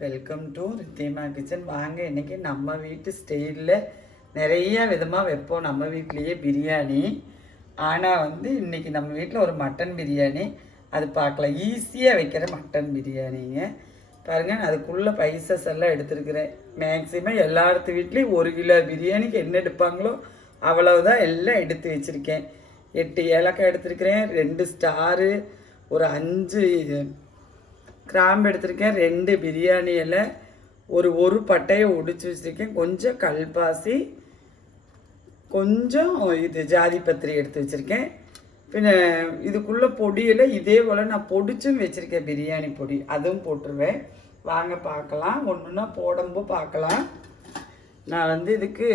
Welcome to Ridhima kitchen. வாங்க இன்றைக்கி நம்ம வீட்டு ஸ்டைலில் நிறைய விதமாக வைப்போம் நம்ம வீட்லேயே பிரியாணி. ஆனால் இன்றைக்கி நம்ம வீட்டில் ஒரு மட்டன் பிரியாணி அது பார்க்கலாம். ஈஸியாக வைக்கிற மட்டன் பிரியாணிங்க பாருங்கள். அதுக்குள்ளே பைசஸ் எல்லாம் எடுத்துருக்கிறேன். மேக்ஸிமம் எல்லாத்து வீட்லேயும் 1 கிலோ பிரியாணிக்கு என்ன எடுப்பாங்களோ அவ்வளவுதான் எல்லாம் எடுத்து வச்சுருக்கேன். 8 ஏலக்காய் எடுத்துருக்கிறேன், 2 ஸ்டாரு, ஒரு 5 கிராம்பு எடுத்திருக்கேன், 2 பிரியாணி இலை, ஒரு பட்டையை ஒடிச்சு வச்சுருக்கேன், கொஞ்சம் கல்பாசி, கொஞ்சம் இது ஜாதி பத்திரி எடுத்து வச்சுருக்கேன். பின்ன இதுக்குள்ளே பொடியில் இதே போல் நான் பொடிச்சும் வச்சுருக்கேன், பிரியாணி பொடி அதுவும் போட்டுருவேன். வாங்க பார்க்கலாம், ஒன்றுன்னா போடும்போ பார்க்கலாம். நான் இதுக்கு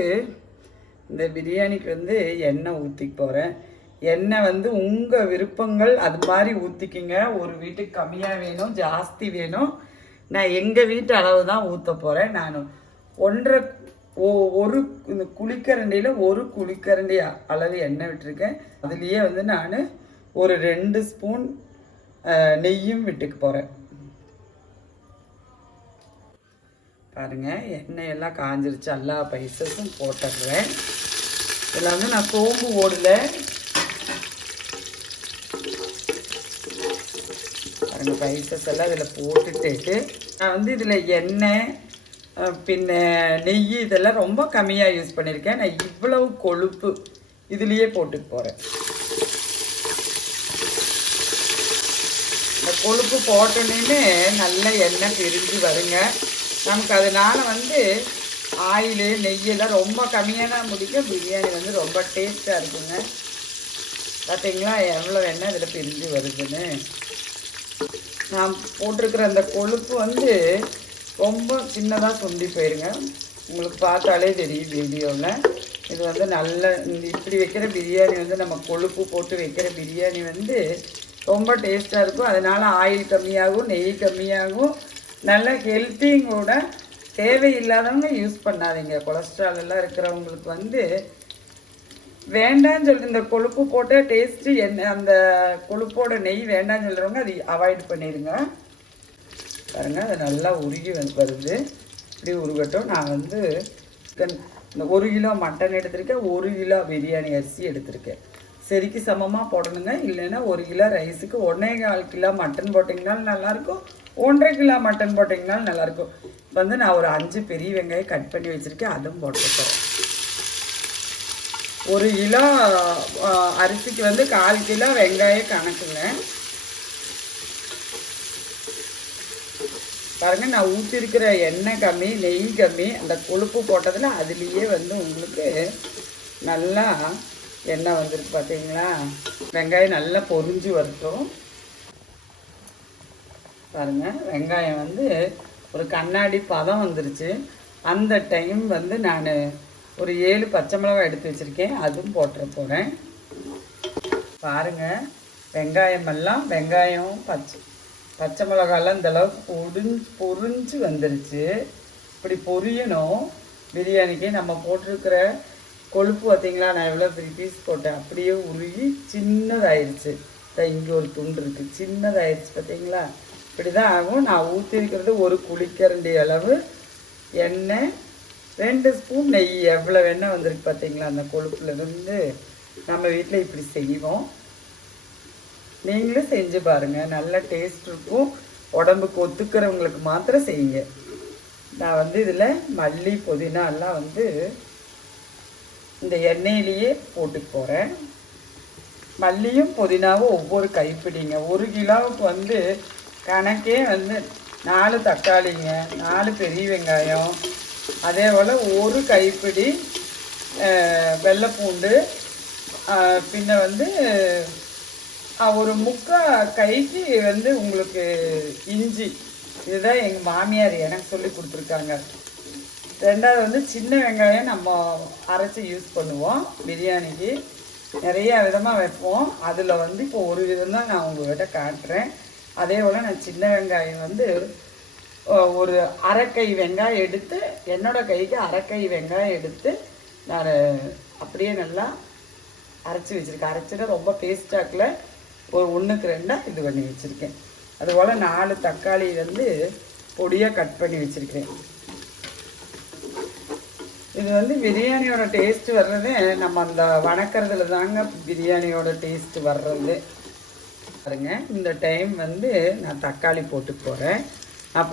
இந்த பிரியாணிக்கு எண்ணெய் ஊற்றிக்க போகிறேன். எண்ணெய் உங்கள் விருப்பங்கள் அது மாதிரி ஊற்றிக்கிங்க. ஒரு வீட்டுக்கு கம்மியாக வேணும், ஜாஸ்தி வேணும். நான் எங்கள் வீட்டு அளவு தான் ஊற்ற போகிறேன். நான் ஒரு இந்த குழிக்கரண்டியில் 1 குழிக்கரண்டி அளவு எண்ணெய் விட்டுருக்கேன். அதுலேயே நான் ஒரு 2 ஸ்பூன் நெய்யும் விட்டுக்க போகிறேன். பாருங்கள், எண்ணெயெல்லாம் காஞ்சிருச்சு, எல்லா பைசஸும் போட்டுடுறேன். இதில் நான் சோம்பு ஓடலை. பாருங்கள், பைசஸ் எல்லாம் இதில் போட்டுட்டு நான் இதில் எண்ணெய் பின்ன நெய் இதெல்லாம் ரொம்ப கம்மியாக யூஸ் பண்ணியிருக்கேன். நான் இவ்வளவு கொழுப்பு இதுலேயே போட்டுட்டு போகிறேன். இந்த கொழுப்பு போட்டோன்னே நல்ல எண்ணெய் பிரிஞ்சு வருங்க நமக்கு. அதனால் ஆயிலு நெய்யெல்லாம் ரொம்ப கம்மியான முடிக்கும். பிரியாணி ரொம்ப டேஸ்ட்டாக இருக்குங்க. பார்த்தீங்களா எவ்வளோ எண்ணெய் இதில் பிரிஞ்சு வருதுன்னு. நான் போட்டிருக்கிற அந்த கொழுப்பு ரொம்ப சின்னதாக சுண்டி போயிருங்க. உங்களுக்கு பார்த்தாலே தெரியும் வீடியோவில். இது நல்ல இப்படி வைக்கிற பிரியாணி நம்ம கொழுப்பு போட்டு வைக்கிற பிரியாணி ரொம்ப டேஸ்ட்டாக இருக்கும். அதனால் ஆயில் கம்மியாகும், நெய் கம்மியாகும், நல்ல ஹெல்த்தியும் கூட. தேவையில்லாதவங்க யூஸ் பண்ணாதீங்க. கொலஸ்ட்ரால் எல்லாம் இருக்கிறவங்களுக்கு வேண்டான்னு சொல்லிட்டு இந்த கொழுப்பு போட்ட டேஸ்ட்டு அந்த கொழுப்போட நெய் வேண்டான்னு சொல்கிறவங்க அது அவாய்ட் பண்ணிடுங்க. பாருங்கள், அது நல்லா உருகி வருது. இப்படி உருகட்டும். நான் இந்த 1 கிலோ மட்டன் எடுத்திருக்கேன், 1 கிலோ பிரியாணி அரிசி எடுத்திருக்கேன். சரிக்கு சமமாக போடணுங்க. இல்லைன்னா 1 கிலோ ரைஸுக்கு 1.25 கிலோ மட்டன் போட்டிங்கனாலும் நல்லாயிருக்கும், 1.5 கிலோ மட்டன் போட்டிங்கனாலும் நல்லாயிருக்கும். நான் ஒரு 5 பெரிய வெங்காயம் கட் பண்ணி வச்சுருக்கேன், அதுவும் போட்டுருக்கேன். 1 கிலோ அரிசிக்கு 1/4 கிலோ வெங்காயம் கணக்குங்க. பாருங்கள், நான் ஊற்றிருக்கிற எண்ணெய் கம்மி, நெய் கம்மி. அந்த கொழுப்பு போட்டதில் அதுலேயே உங்களுக்கு நல்லா எண்ணெய் வந்துருக்கு. பார்த்தீங்களா, வெங்காயம் நல்லா பொரிஞ்சு வரட்டும். பாருங்கள், வெங்காயம் ஒரு கண்ணாடி பதம் வந்துருச்சு. அந்த டைம் நான் ஒரு 7 பச்சை மிளகாய் எடுத்து வச்சுருக்கேன், அதுவும் போட்டுற போகிறேன். பாருங்கள், வெங்காயம் பச்சை மிளகாயெல்லாம் இந்தளவுக்கு பொரிஞ்சு வந்துருச்சு. இப்படி பொரியணும் பிரியாணிக்கு. நம்ம போட்டிருக்கிற கொழுப்பு பார்த்திங்களா, நான் எவ்வளோ பெரிய பீஸ் போட்டேன், அப்படியே உருகி சின்னதாயிருச்சு. இங்கே ஒரு துண்டு இருக்குது, சின்னதாயிருச்சு. பார்த்தீங்களா, இப்படி தான் ஆகும். நான் ஊற்றிருக்கிறது 1 குழிக்கரண்டி அளவு எண்ணெய், 2 ஸ்பூன் நெய். எவ்வளோ எண்ணெய் வந்திருக்கு பார்த்தீங்களா. அந்த கொழுப்புலேருந்து நம்ம வீட்டில் இப்படி செய்வோம். நீங்களும் செஞ்சு பாருங்கள், நல்ல டேஸ்ட் இருக்கும். உடம்புக்கு ஒத்துக்கிறவங்களுக்கு மாத்திரம் செய்யுங்க. நான் இதில் மல்லி புதினா எல்லாம் இந்த எண்ணெயிலேயே போட்டு போகிறேன். மல்லியும் புதினாவும் ஒவ்வொரு கைப்பிடிங்க. 1 கிலோவுக்கு கணக்கே 4 தக்காளிங்க, 4 பெரிய வெங்காயம், அதே போல் 1 கைப்பிடி வெள்ளைப்பூண்டு, பின்ன ஒரு 3/4 கைக்கு உங்களுக்கு இஞ்சி. இதுதான் எங்கள் மாமியார் எனக்கு சொல்லி கொடுத்துருக்காங்க. 2வது சின்ன வெங்காயம் நம்ம அரைச்சி யூஸ் பண்ணுவோம் பிரியாணிக்கு. நிறையா விதமாக வைப்போம். அதில் இப்போ ஒரு விதம் தான் நான் உங்கள்கிட்ட காட்டுறேன். அதே போல் நான் சின்ன வெங்காயம் ஒரு 1/2 கை வெங்காயம் எடுத்து, என்னோடய கைக்கு 1/2 கை வெங்காயம் எடுத்து நான் அப்படியே நல்லா அரைச்சி வச்சுருக்கேன். அரைச்சிட்டு ரொம்ப பேஸ்டாக்கில் ஒரு 1க்கு 2 இது பண்ணி வச்சுருக்கேன். அதுபோல் 4 தக்காளி பொடியாக கட் பண்ணி வச்சுருக்கிறேன். இது வந்து பிரியாணியோட டேஸ்ட்டு வர்றதே நம்ம அந்த வணக்கிறதுல தாங்க பிரியாணியோட டேஸ்ட்டு வர்றது. பாருங்க, இந்த டைம் வந்து நான் தக்காளி போட்டு போகிறேன். நான்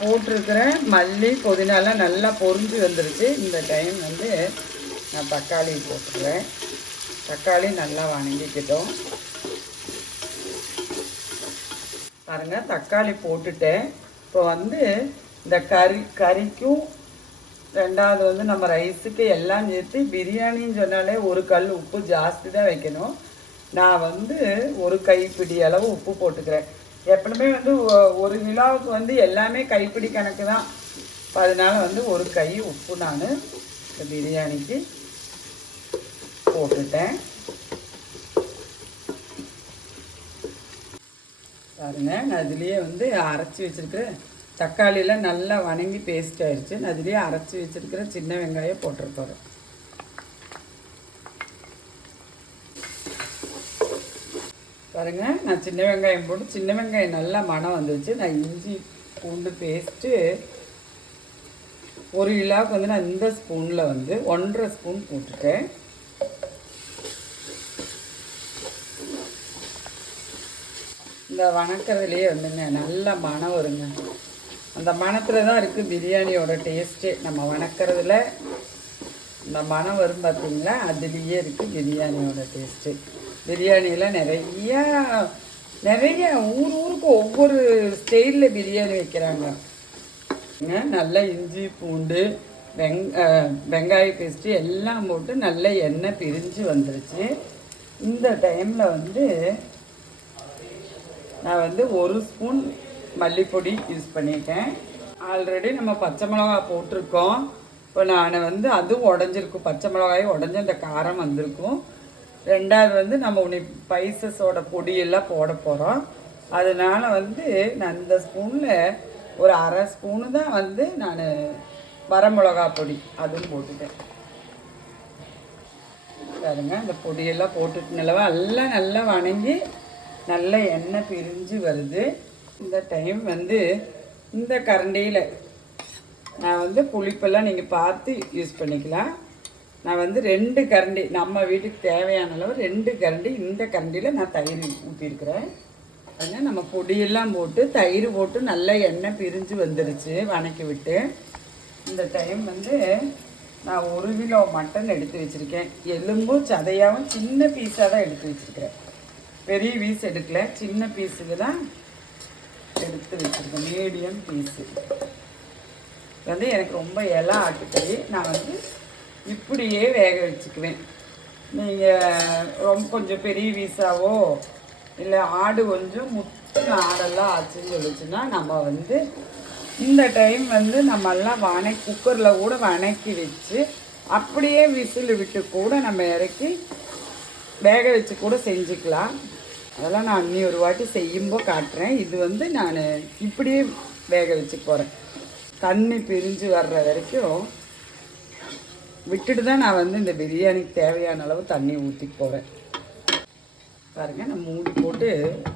போட்டிருக்கிற மல்லி புதினாலாம் நல்லா பொரிஞ்சு வந்துருச்சு. இந்த டைம் வந்து நான் தக்காளி போட்டுக்கிறேன். தக்காளி நல்லா வணங்கிக்கிட்டோம். பாருங்கள், தக்காளி போட்டுட்டேன். இப்போ வந்து இந்த கறிக்கும் ரெண்டாவது வந்து நம்ம ரைஸுக்கு எல்லாம் சேர்த்து பிரியாணின்னு சொன்னாலே ஒரு கல் உப்பு ஜாஸ்தி தான் வைக்கணும். நான் வந்து ஒரு கைப்பிடி அளவு உப்பு போட்டுக்கிறேன். எப்பவுமே வந்து ஒரு கிலோவுக்கு வந்து எல்லாமே கைப்பிடி கணக்கு தான். அதனால வந்து ஒரு கை உப்பு நான் இந்த பிரியாணிக்கு போட்டுட்டேன். பாருங்க, நான் அதுலேயே வந்து அரைச்சி வச்சுருக்கிறேன். தக்காளியெல்லாம் நல்லா வணங்கி பேஸ்ட் ஆயிடுச்சு. நான் அதுலேயே அரைச்சி வச்சுருக்கிற சின்ன வெங்காயம் போட்டிருக்கோம். பாருங்கள், நான் சின்ன வெங்காயம் போட்டு சின்ன வெங்காயம் நல்லா மணம் வந்துச்சு. நான் இஞ்சி பூண்டு பேஸ்ட்டு ஒரு கிலோவுக்கு வந்து நான் இந்த ஸ்பூனில் வந்து 1.5 ஸ்பூன் போட்டுட்டேன். இந்த வணக்கிறதுலையே வந்துங்க நல்ல மணம் வருங்க. அந்த மணத்தில் தான் இருக்குது பிரியாணியோட டேஸ்ட்டே. நம்ம வணக்கிறதுல இந்த மணம் வரும் பார்த்திங்களா, அதுலேயே இருக்குது பிரியாணியோட டேஸ்ட்டு. பிரியாணியில் நிறைய ஊருக்கு ஒவ்வொரு ஸ்டைலில் பிரியாணி வைக்கிறாங்க. நல்லா இஞ்சி பூண்டு வெங்காய பேஸ்ட்டு எல்லாம் போட்டு நல்ல எண்ணெய் பிரிஞ்சு வந்துருச்சு. இந்த டைமில் வந்து நான் வந்து 1 ஸ்பூன் மல்லிப்பொடி யூஸ் பண்ணியிருக்கேன். ஆல்ரெடி நம்ம பச்சை மிளகா போட்டிருக்கோம். இப்போ நான் வந்து அதுவும் உடஞ்சிருக்கும். பச்சை மிளகாயும் உடஞ்சி அந்த காரம் வந்திருக்கும். ரெண்டாவது வந்து நம்ம ஸ்பைசஸோட பொடியெல்லாம் போட போகிறோம். அதனால் வந்து நான் இந்த ஸ்பூனில் ஒரு 1/2 ஸ்பூனு தான் வந்து நான் வரமிளகா பொடி அதுவும் போட்டுட்டேன். பாருங்க, இந்த பொடியெல்லாம் போட்டுட்டு எல்லாம் நல்லா வணங்கி நல்ல எண்ணெய் பிரிஞ்சு வருது. இந்த டைம் வந்து இந்த கரண்டியில் நான் வந்து புளிப்பெல்லாம் நீங்கள் பார்த்து யூஸ் பண்ணிக்கலாம். நான் வந்து 2 கரண்டி நம்ம வீட்டுக்கு தேவையான அளவு 2 கரண்டி இந்த கரண்டியில் நான் தயிர் ஊற்றிருக்கிறேன். அதனால் நம்ம பொடியெல்லாம் போட்டு தயிர் போட்டு நல்லா எண்ணெய் பிரிஞ்சு வந்துருச்சு வணக்கி விட்டு. இந்த டைம் வந்து நான் 1 கிலோ மட்டன் எடுத்து வச்சுருக்கேன். எலும்பும் சதையாகவும் சின்ன பீஸாக தான் எடுத்து வச்சுருக்கிறேன். பெரிய பீஸ் எடுக்கல, சின்ன பீஸுக்கு தான் எடுத்து வச்சுருக்கேன். மீடியம் பீஸு வந்து எனக்கு ரொம்ப இலை ஆட்டுக்கறி. நான் வந்து இப்படியே வேக வச்சுக்குவேன். நீங்கள் ரொம்ப கொஞ்சம் பெரிய பீஸாவோ இல்லை ஆடு கொஞ்சம் முத்து ஆடெல்லாம் ஆச்சுன்னு சொல்லிச்சுன்னா நம்ம வந்து இந்த டைம் வந்து நம்மெல்லாம் குக்கரில் கூட வணக்கி வச்சு அப்படியே விசில் விட்டு கூட நம்ம இறக்கி வேக வச்சு கூட செஞ்சுக்கலாம். அதெல்லாம் நான் இன்னி ஒரு வாட்டி செய்யும்போது காட்டுறேன். இது வந்து நான் இப்படியே வேக வச்சு போகிறேன். தண்ணி பிரிஞ்சு வர்ற வரைக்கும் விட்டுட்டு தான் நான் வந்து இந்த பிரியாணிக்கு தேவையான அளவு தண்ணி ஊற்றி போகிறேன். பாருங்கள், நான் மூடி போட்டு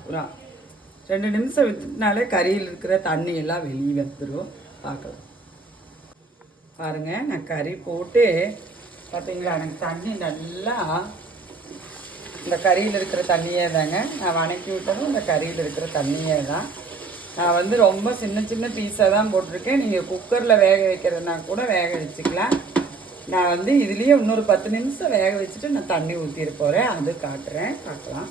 ஒரு 2 நிமிஷம் விட்டுனாலே கறியில் இருக்கிற தண்ணியெல்லாம் வெளியே வந்துடும். பார்க்கலாம். பாருங்கள், நான் கறி போட்டு பார்த்தீங்களா, எனக்கு தண்ணி நல்லா இந்த கறியில் இருக்கிற தண்ணியே தாங்க. நான் வணக்கி விட்டதும் இந்த கறியில் இருக்கிற தண்ணியே தான். நான் வந்து ரொம்ப சின்ன பீஸாக தான் போட்டிருக்கேன். நீங்கள் குக்கரில் வேக வைக்கிறதுனா கூட வேக வச்சுக்கலாம். நான் வந்து இதுலேயே இன்னொரு 10 நிமிஷம் வேக வச்சுட்டு நான் தண்ணி ஊற்றிட்டு போகிறேன். அது காட்டுறேன், பார்க்கலாம்.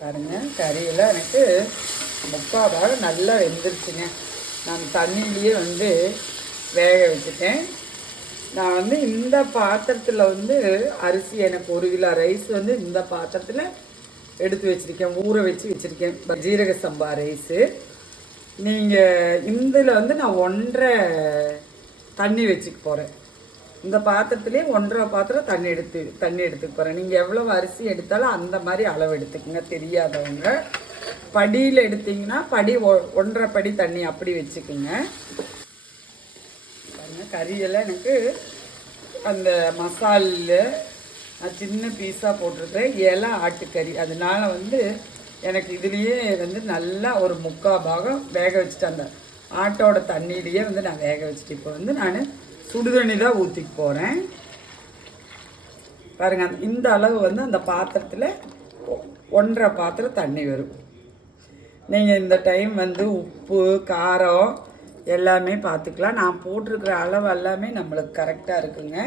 பாருங்க, கறியெல்லாம் எனக்கு 3/4 பாகம் நல்லா வெந்துருச்சுங்க. நான் தண்ணியிலேயே வந்து வேக வச்சுட்டேன். நான் வந்து இந்த பாத்திரத்தில் வந்து அரிசி எனக்கு 1 கிலோ ரைஸ் வந்து இந்த பாத்திரத்தில் எடுத்து வச்சுருக்கேன். ஊற வச்சுருக்கேன். ஜீரக சம்பா ரைஸு. நீங்கள் இதில் வந்து நான் 1.5 தண்ணி வச்சுக்க போகிறேன். இந்த பாத்திரத்துலேயே 1.5 பாத்திரம் தண்ணி எடுத்துக்க போகிறேன். நீங்கள் எவ்வளோ அரிசி எடுத்தாலும் அந்த மாதிரி அளவு எடுத்துக்கோங்க. தெரியாதவங்க படியில் எடுத்திங்கன்னா 1.5 படி தண்ணி அப்படி வச்சுக்கோங்க. கறியெல்லாம் எனக்கு அந்த மசாலில் நான் சின்ன பீஸாக போட்டிருக்கிறேன். இலை ஆட்டுக்கறி, அதனால வந்து எனக்கு இதுலேயே வந்து நல்லா ஒரு 3/4 பாகம் வேக வச்சுட்டு அந்த ஆட்டோட தண்ணியிலேயே வந்து நான் வேக வச்சுட்டு இப்போ வந்து நான் சுடுதண்ணி தான் ஊற்றிக்க போகிறேன். பாருங்கள், இந்த அளவு வந்து அந்த பாத்திரத்தில் 1.5 பாத்திரம் தண்ணி வரும். நீங்கள் இந்த டைம் வந்து உப்பு காரம் எல்லாமே பார்த்துக்கலாம். நான் போட்டிருக்கிற அளவு எல்லாமே நம்மளுக்கு கரெக்டாக இருக்குங்க.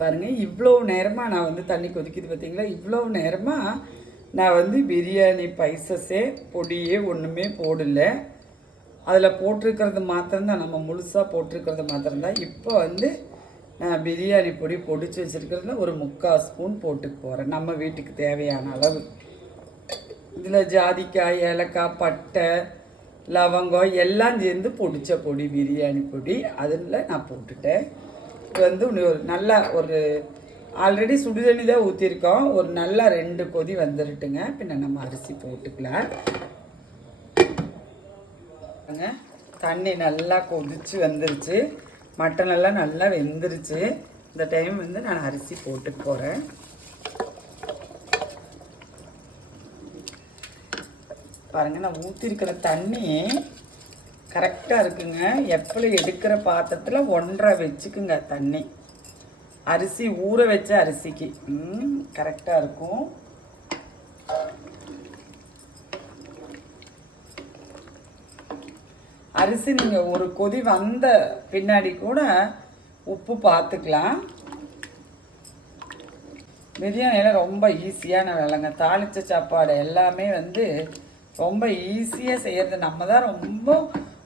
பாருங்கள், இவ்வளோ நேரமாக நான் வந்து தண்ணி கொதிக்குது பார்த்தீங்களா? இவ்வளோ நேரமாக நான் வந்து பிரியாணி பைசஸே பொடியே ஒன்றுமே போடலை. அதில் போட்டிருக்கிறது மாத்திரம்தான், நம்ம முழுசாக போட்டிருக்கிறது மாத்திரம்தான். இப்போ வந்து நான் பிரியாணி பொடி பொடிச்சு வச்சுருக்கிறதுல ஒரு 3/4 ஸ்பூன் போட்டுக்கு போகிறேன், நம்ம வீட்டுக்கு தேவையான அளவு. இதில் ஜாதிக்காய், ஏலக்காய், பட்டை, லவங்கம் எல்லாம் சேர்ந்து பொடிச்ச பொடி, பிரியாணி பொடி அதில் நான் போட்டுட்டேன். இது வந்து ஒரு நல்ல ஒரு ஆல்ரெடி சுடுதண்ணி தான் ஊற்றிருக்கோம். ஒரு நல்லா 2 கொதி வந்துருட்டுங்க. பின்ன நம்ம அரிசி போட்டுக்கலாம். தண்ணி நல்லா கொதிச்சு வந்துருச்சு, மட்டன் எல்லாம் நல்லா வெந்துருச்சு. இந்த டைம் வந்து நான் அரிசி போட்டுக்க போகிறேன். பாருங்கள், நான் ஊற்றிருக்கிற தண்ணி கரெக்டாக இருக்குங்க. எப்படி எடுக்கிற பாத்திரத்தில் 1.5 வச்சுக்குங்க தண்ணி. அரிசி ஊற வச்ச அரிசிக்கு கரெக்டாக இருக்கும். அரிசி நீங்கள் ஒரு கொதி வந்த பின்னாடி கூட உப்பு பார்த்துக்கலாம். பிரியாணியில் ரொம்ப ஈஸியான வேலைங்க. தாளித்த சாப்பாடு எல்லாமே வந்து ரொம்ப ஈஸியாக செய்கிறது. நம்ம தான் ரொம்ப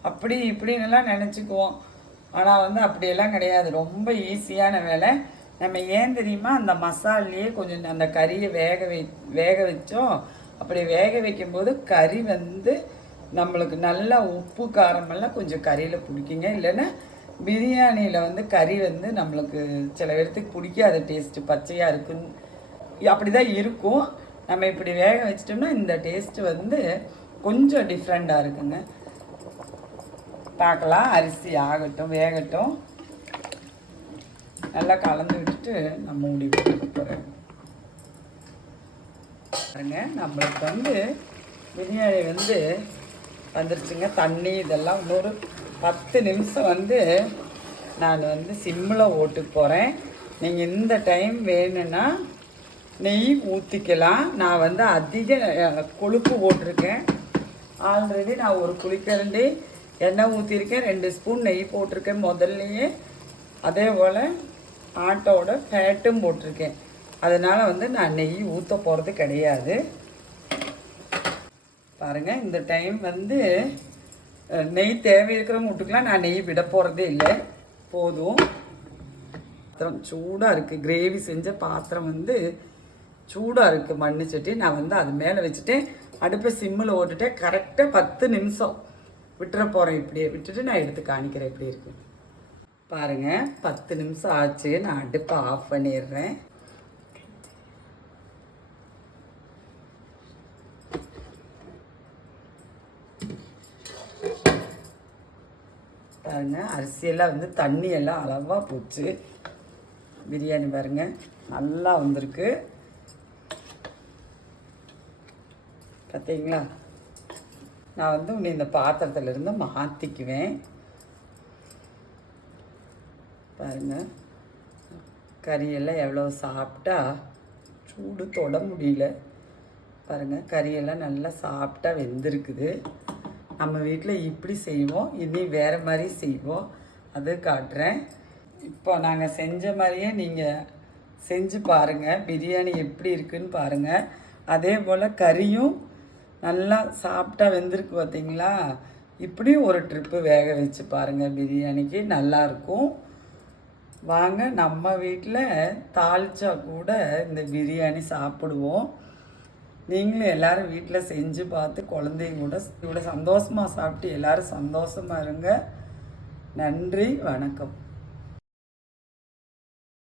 அப்படி இப்படின்னுலாம் நினச்சிக்குவோம். ஆனால் வந்து அப்படியெல்லாம் கிடையாது, ரொம்ப ஈஸியான வேலை. நம்ம ஏன் தெரியுமா, அந்த மசாலையே கொஞ்சம் அந்த கறியை வேக வச்சோம். அப்படி வேக வைக்கும்போது கறி வந்து நம்மளுக்கு நல்லா உப்பு காரமெல்லாம் கொஞ்சம் கறியில் பிடிக்குங்க. இல்லைன்னா பிரியாணியில் வந்து கறி வந்து நம்மளுக்கு சில பேர்த்துக்கு பிடிக்காத டேஸ்ட்டு, பச்சையாக இருக்குன்னு அப்படி தான் இருக்கும். நம்ம இப்படி வேக வச்சிட்டோம்னா இந்த டேஸ்ட்டு வந்து கொஞ்சம் டிஃப்ரெண்ட்டாக இருக்குங்க. பார்க்கலாம், அரிசி ஆகட்டும், வேகட்டும். நல்லா கலந்து விட்டுட்டு நம்ம மூடி போட்டு போகிறேன். பாருங்க, நம்மளுக்கு வந்து பிரியாணி வந்து வந்துருச்சுங்க. தண்ணி இதெல்லாம் இன்னொரு 10 நிமிஷம் வந்து நான் வந்து சிம்மில் ஓட்டுக்கு போகிறேன். நீங்கள் இந்த டைம் வேணும்னா நெய் ஊற்றிக்கலாம். நான் வந்து அதிக கொழுப்பு போட்டிருக்கேன். ஆல்ரெடி நான் ஒரு குளிக்கரண்டி எண்ணெய் ஊற்றிருக்கேன், 2 ஸ்பூன் நெய் போட்டிருக்கேன் முதல்லையே. அதே போல் ஆட்டோட ஃபேட்டும் போட்டிருக்கேன். அதனால் வந்து நான் நெய் ஊற்ற போகிறது கிடையாது. பாருங்கள், இந்த டைம் வந்து நெய் தேவை இருக்கிறவங்க விட்டுக்கலாம். நான் நெய் விட போகிறதே இல்லை, போதும். பாத்திரம் சூடாக இருக்குது. கிரேவி செஞ்ச பாத்திரம் வந்து சூடாக இருக்குது, மண்ணு சட்டி. நான் வந்து அது மேலே வச்சுட்டேன், அடுப்பை சிம்மில் ஓட்டுட்டேன். கரெக்டாக 10 நிமிஷம் விட்டுற போகிறேன். இப்படியே விட்டுட்டு நான் எடுத்து காணிக்கிறேன் எப்படி இருக்கு பாருங்கள். 10 நிமிஷம் ஆச்சு. நான் அடுப்பை ஆஃப் பண்ணிடுறேன். பாருங்கள், அரிசியெல்லாம் வந்து தண்ணியெல்லாம் அளவாக போச்சு. பிரியாணி பாருங்கள் நல்லா வந்திருக்கு பார்த்தீங்களா? நான் வந்து உன்னை இந்த பாத்திரத்துலேருந்து மாற்றிக்குவேன். பாருங்கள், கறியெல்லாம் எவ்வளோ சாப்பிட்டா சூடு தொட முடியல. பாருங்கள், கறியெல்லாம் நல்லா சாப்பிட்டா வெந்திருக்குது. நம்ம வீட்டில் இப்படி செய்வோம், இனி வேறு மாதிரி செய்வோம், அது காட்டுறேன். இப்போ நாங்கள் செஞ்ச மாதிரியே நீங்கள் செஞ்சு பாருங்கள், பிரியாணி எப்படி இருக்குன்னு பாருங்கள். அதே போல் கறியும் நல்லா சாப்பிட்டா வெந்திருக்கு பார்த்தீங்களா? இப்படியும் ஒரு ட்ரிப்பு வேக வச்சு பாருங்கள், பிரியாணிக்கு நல்லாயிருக்கும். வாங்க, நம்ம வீட்டில் தாளிச்சா கூட இந்த பிரியாணி சாப்பிடுவோம். நீங்களும் எல்லோரும் வீட்டில் செஞ்சு பார்த்து குழந்தைங்க கூட இவ்வளோ சந்தோஷமாக சாப்பிட்டு எல்லோரும் சந்தோஷமாக இருங்க. நன்றி, வணக்கம்.